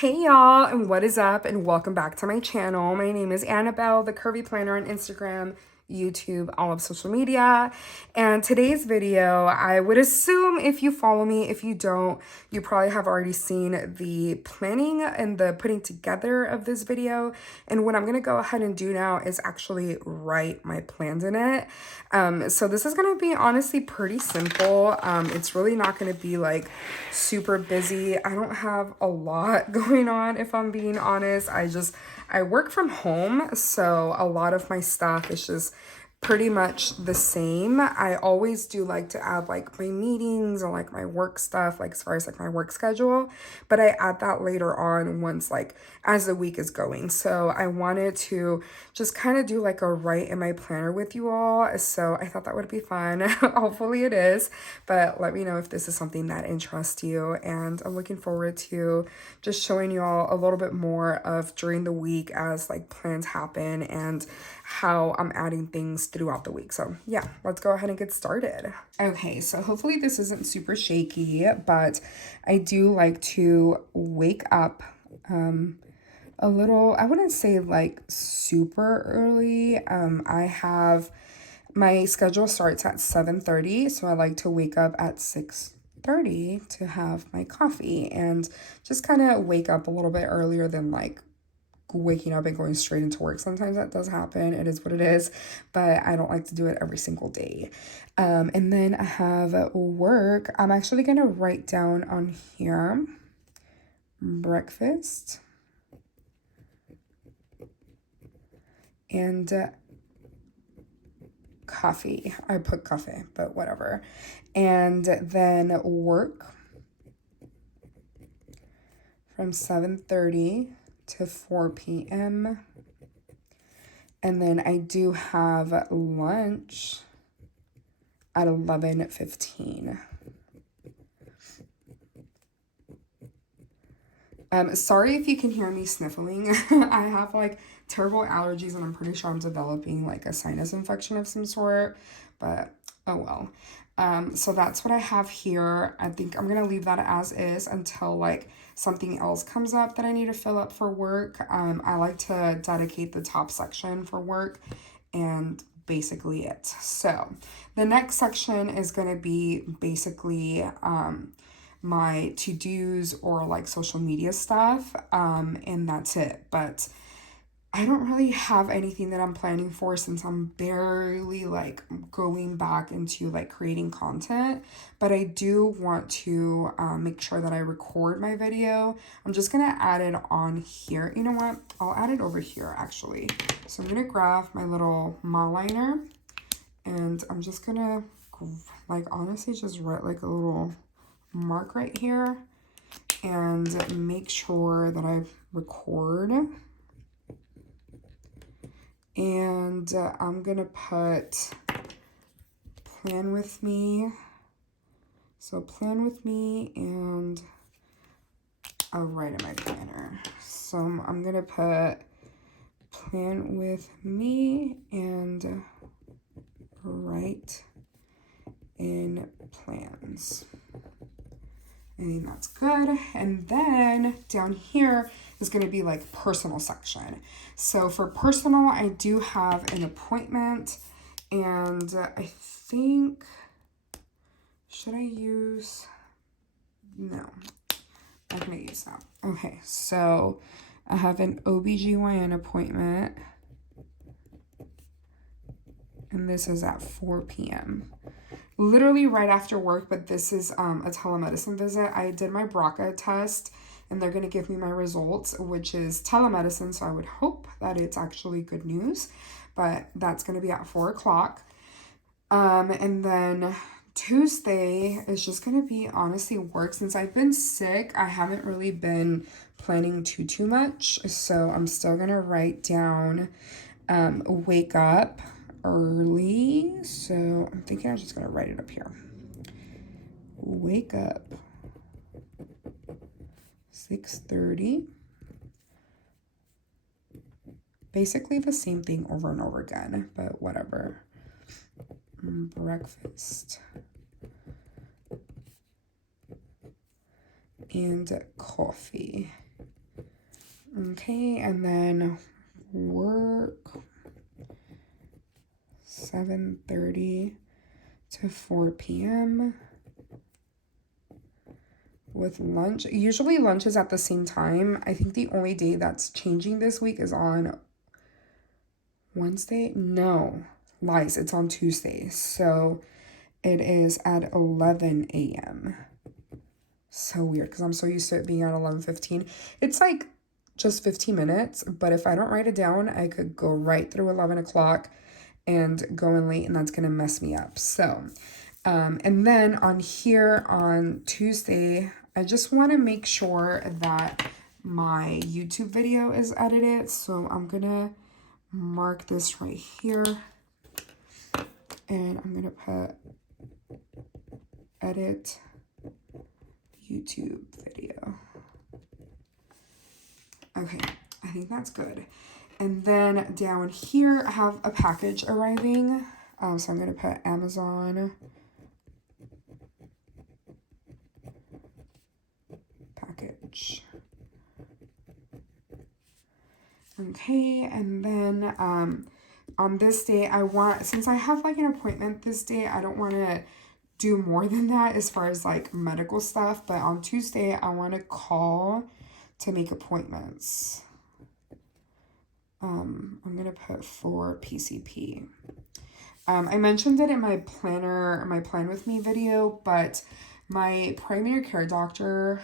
Hey y'all, and what is up, and welcome back to my channel. My name is Anabel, the Curvy Planner on Instagram, YouTube, all of social media. And today's video, I would assume if you follow me, if you don't, you probably have already seen the planning and the putting together of this video. And what I'm gonna go ahead and do now is actually write my plans in it. So this is gonna be honestly pretty simple. It's really not gonna be like super busy. I don't have a lot going on, if I'm being honest. I work from home, so a lot of my stuff is just pretty much the same. I always do like to add like my meetings or like my work stuff, like as far as like my work schedule, but I add that later on once like as the week is going. So I wanted to just kind of do like a write in my planner with you all. So I thought that would be fun. Hopefully it is, but let me know if this is something that interests you. And I'm looking forward to just showing you all a little bit more of during the week as like plans happen and how I'm adding things throughout the week. So yeah, let's go ahead and get started. Okay, so hopefully this isn't super shaky, but I do like to wake up a little, I wouldn't say like super early. My schedule starts at 7:30, so I like to wake up at 6:30 to have my coffee and just kind of wake up a little bit earlier than like waking up and going straight into work. Sometimes that does happen. It is what it is, but I don't like to do it every single day. And then I have work. I'm actually going to write down on here breakfast and coffee. I put coffee, but whatever. And then work from 7:30 to 4 p.m. And then I do have lunch at 11:15. Sorry if you can hear me sniffling. I have like terrible allergies and I'm pretty sure I'm developing like a sinus infection of some sort, but oh well. So that's what I have here. I think I'm gonna leave that as is until like something else comes up that I need to fill up for work. I like to dedicate the top section for work and basically it. So the next section is gonna be basically my to-dos or like social media stuff, and that's it. But I don't really have anything that I'm planning for since I'm barely like going back into like creating content, but I do want to make sure that I record my video. I'm just gonna add it on here. You know what? I'll add it over here actually. So I'm gonna grab my little liner and I'm just gonna like honestly just write like a little mark right here and make sure that I record. And I'm gonna put plan with me. So plan with me and I'll write in my planner. So I'm gonna put plan with me and write in plans. I think that's good. And then down here is going to be like personal section. So for personal, I do have an appointment and I think, should I use, no, I'm going to use that. Okay, so I have an OBGYN appointment and this is at 4 p.m. Literally right after work, but this is a telemedicine visit. I did my BRCA test and they're going to give me my results, which is telemedicine. So I would hope that it's actually good news, but that's going to be at 4 o'clock. And then Tuesday is just going to be honestly work. Since I've been sick, I haven't really been planning too much. So I'm still going to write down, wake up early. So I'm thinking I'm just gonna write it up here. Wake up 6:30. Basically the same thing over and over again, but whatever. Breakfast and coffee. Okay, and then work 7:30 to 4 p.m. with lunch. Usually lunch is at the same time. I think the only day that's changing this week is on Wednesday. No, lies. It's on Tuesday. So it is at 11 a.m. So weird because I'm so used to it being at 11:15. It's like just 15 minutes, but if I don't write it down, I could go right through 11 o'clock and go in late, and that's going to mess me up. So, and then on here on Tuesday, I just want to make sure that my YouTube video is edited. So I'm going to mark this right here, and I'm going to put edit YouTube video. Okay, I think that's good. And then down here, I have a package arriving. So I'm going to put Amazon package. Okay, and then on this day, since I have like an appointment this day, I don't want to do more than that as far as like medical stuff. But on Tuesday, I want to call to make appointments. I'm going to put for PCP. I mentioned it in my Plan With Me video, but my primary care doctor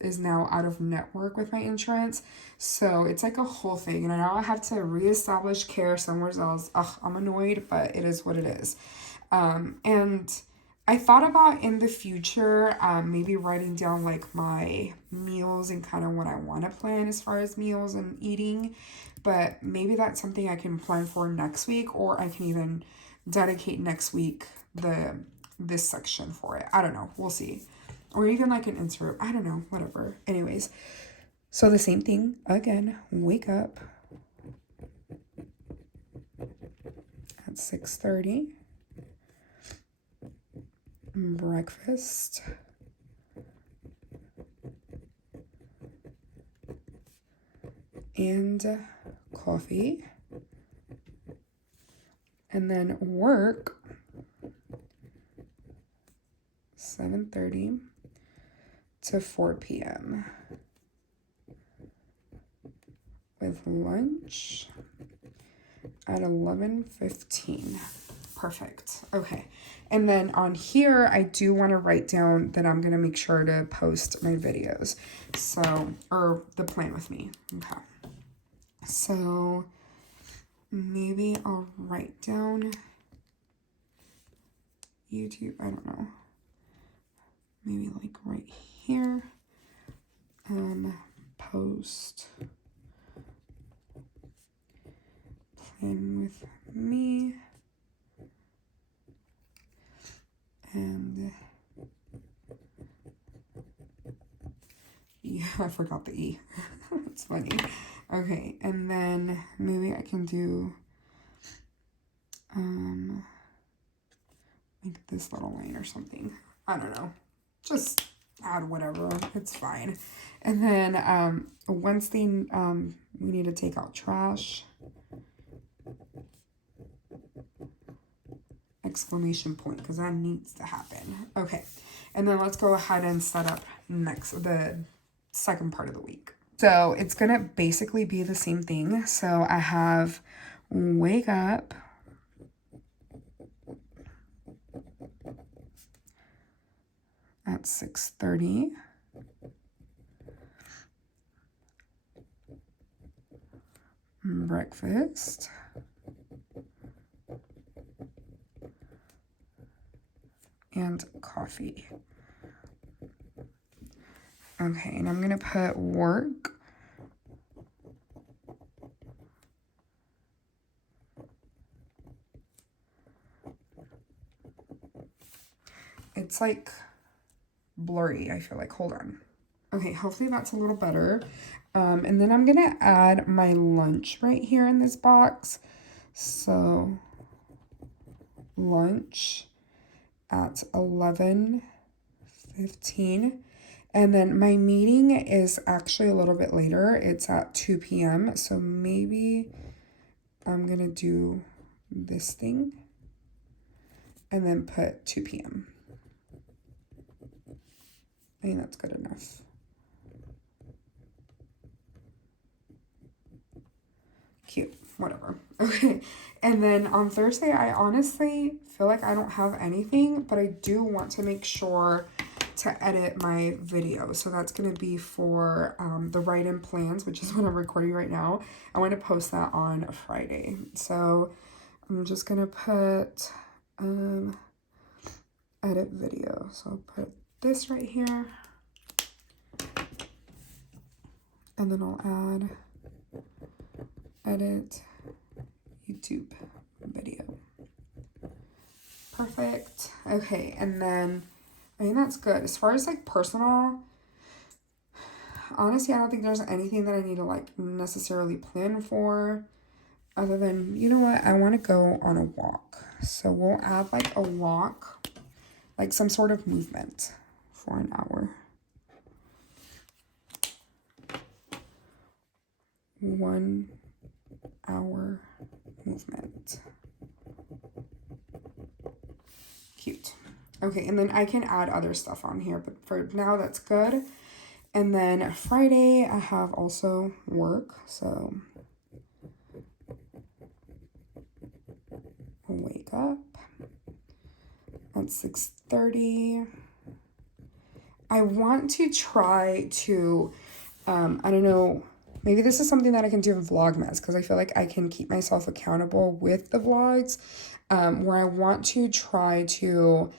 is now out of network with my insurance. So it's like a whole thing. And now I have to reestablish care somewhere else. Ugh, I'm annoyed, but it is what it is. And I thought about in the future, maybe writing down like my meals and kind of what I want to plan as far as meals and eating. But maybe that's something I can plan for next week, or I can even dedicate next week this section for it. I don't know. We'll see. Or even like an insert. I don't know. Whatever. Anyways. So the same thing. Again. Wake up at 6:30. Breakfast. And coffee. And then work 7:30 to 4 p.m. with lunch at 11:15. Perfect. Okay. And then on here, I do want to write down that I'm going to make sure to post my videos. So, or the Plan With Me. Okay. So maybe I'll write down YouTube. I don't know. Maybe like right here. Post Plan With Me. And yeah, I forgot the E. It's funny. Okay, and then maybe I can do like this little line or something. I don't know. Just add whatever. It's fine. And then Wednesday, we need to take out trash. Exclamation point, because that needs to happen. Okay, and then let's go ahead and set up the second part of the week. So it's gonna basically be the same thing. So I have wake up at 6:30. Breakfast. And coffee. Okay, and I'm gonna put work. It's like blurry, I feel like. Hold on. Okay, hopefully that's a little better. And then I'm gonna add my lunch right here in this box. So lunch at 11:15. And then my meeting is actually a little bit later. It's at 2 p.m. So maybe I'm going to do this thing and then put 2 p.m. I think that's good enough. Cute, whatever. Okay, and then on Thursday, I honestly feel like I don't have anything, but I do want to make sure to edit my video. So that's going to be for the write-in plans, which is what I'm recording right now. I want to post that on Friday. So I'm just going to put edit video. So I'll put this right here. And then I'll add edit YouTube video. Perfect. Okay, and then I think that's good. As far as like personal, honestly, I don't think there's anything that I need to like necessarily plan for other than, you know what, I want to go on a walk. So we'll add like a walk, like some sort of movement for an hour. 1 hour movement. Cute. Okay, and then I can add other stuff on here, but for now that's good. And then Friday I have also work, so I'll wake up at 6:30. I want to try to, I don't know, maybe this is something that I can do in Vlogmas because I feel like I can keep myself accountable with the vlogs, where I want to try to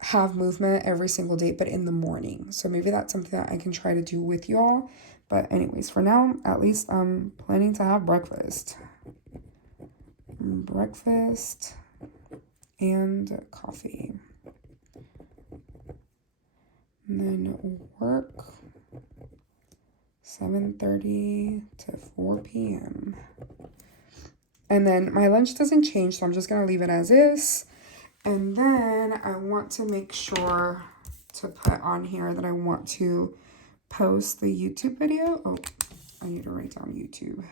have movement every single day, but in the morning. So maybe that's something that I can try to do with y'all. But anyways, for now, at least I'm planning to have breakfast. Breakfast and coffee. And then work 7:30 to 4 p.m. And then my lunch doesn't change, so I'm just going to leave it as is. And then I want to make sure to put on here that I want to post the YouTube video. Oh, I need to write down YouTube.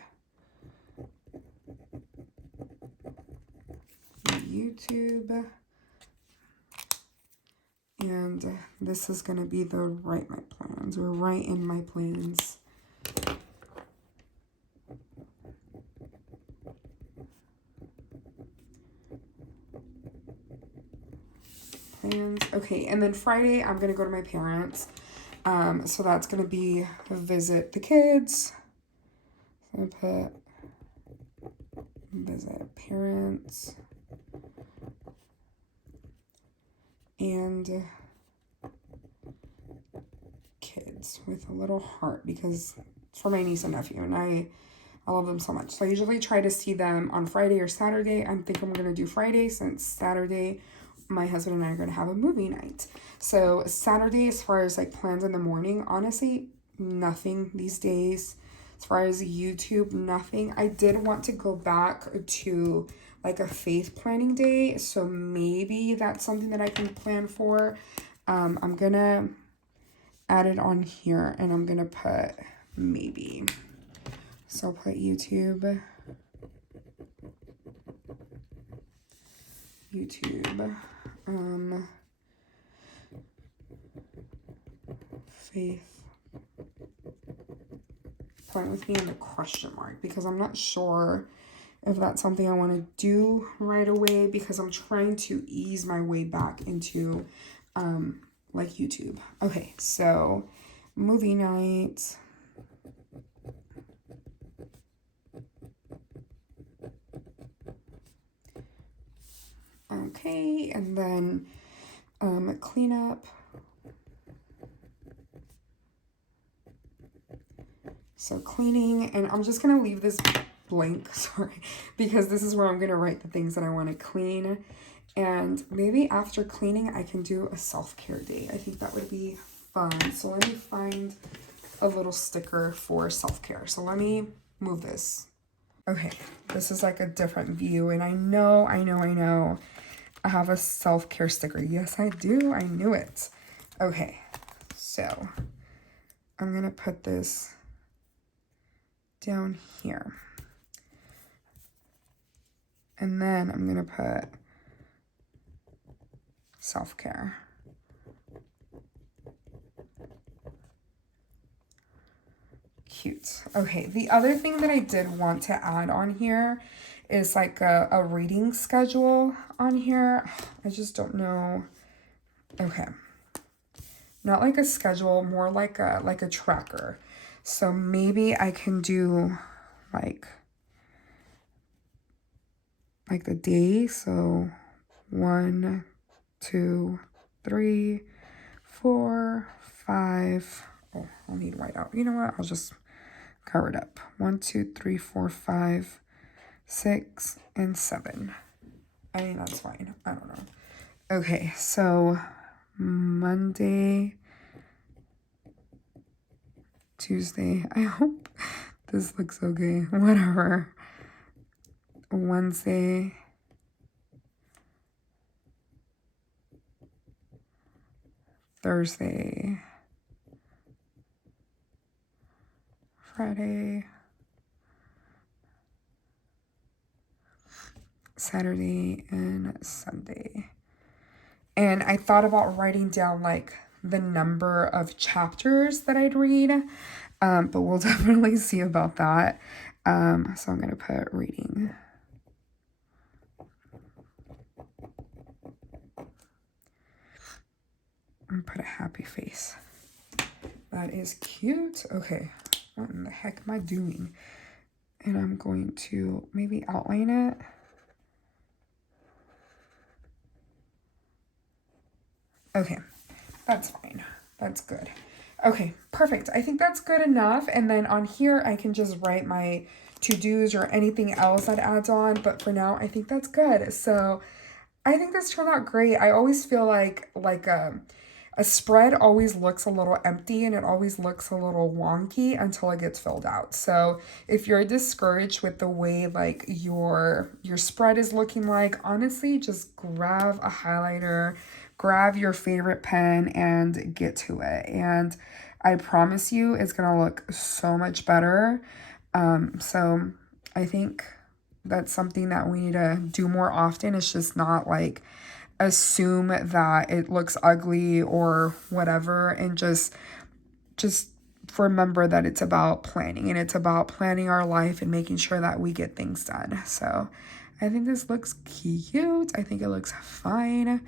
YouTube. And this is going to be the write my plans, or write in my plans. Okay, and then Friday I'm gonna go to my parents, so that's gonna be visit the kids. So I put visit parents and kids with a little heart because it's for my niece and nephew, and I love them so much. So I usually try to see them on Friday or Saturday. I think I'm gonna do Friday since Saturday my husband and I are going to have a movie night. So Saturday, as far as like plans in the morning, honestly, nothing these days. As far as YouTube, nothing. I did want to go back to like a faith planning day. So maybe that's something that I can plan for. I'm going to add it on here and I'm going to put maybe. So I'll put YouTube. Faith point with me in the question mark because I'm not sure if that's something I want to do right away because I'm trying to ease my way back into like YouTube. Okay, so movie night. Okay, and then clean up. So cleaning, and I'm just going to leave this blank, sorry, because this is where I'm going to write the things that I want to clean. And maybe after cleaning, I can do a self-care day. I think that would be fun. So let me find a little sticker for self-care. So let me move this. Okay, this is like a different view, and I know. I have a self-care sticker. Yes, I do. I knew it. Okay, So I'm going to put this down here. And then I'm going to put self-care. Cute. Okay, the other thing that I did want to add on here is like a reading schedule on here. I just don't know. Okay. Not like a schedule, more like a tracker. So maybe I can do like the day. So 1, 2, 3, 4, 5. Oh, I'll need white out. You know what? I'll just cover it up. 1, 2, 3, 4, 5, 6, and 7. I think that's fine. I don't know. Okay, so Monday, Tuesday. I hope this looks okay. Whatever. Wednesday, Thursday, Friday, Saturday, and Sunday. And I thought about writing down like the number of chapters that I'd read, but we'll definitely see about that. So I'm going to put reading. And put a happy face. That is cute. Okay, what in the heck am I doing? And I'm going to maybe outline it. Okay, that's fine. That's good. Okay, perfect. I think that's good enough. And then on here, I can just write my to-dos or anything else that adds on. But for now, I think that's good. So I think this turned out great. I always feel like a spread always looks a little empty and it always looks a little wonky until it gets filled out. So if you're discouraged with the way like your spread is looking like, honestly, just grab a highlighter, grab your favorite pen and get to it. And I promise you it's going to look so much better. So I think that's something that we need to do more often. It's just not like assume that it looks ugly or whatever, and just remember that it's about planning, and it's about planning our life and making sure that we get things done. So I think this looks cute. I think it looks fine.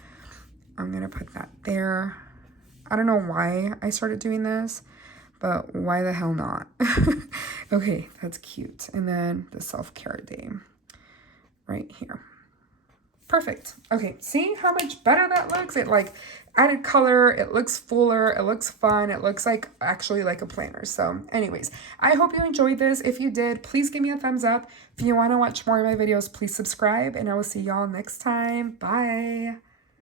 I'm gonna put that there. I don't know why I started doing this, but why the hell not? Okay, that's cute. And then the self-care day right here. Perfect. Okay, see how much better that looks? It like added color, it looks fuller, it looks fun, it looks like actually like a planner. So anyways, I hope you enjoyed this. If you did, please give me a thumbs up. If you want to watch more of my videos, please subscribe, and I will see y'all next time. Bye.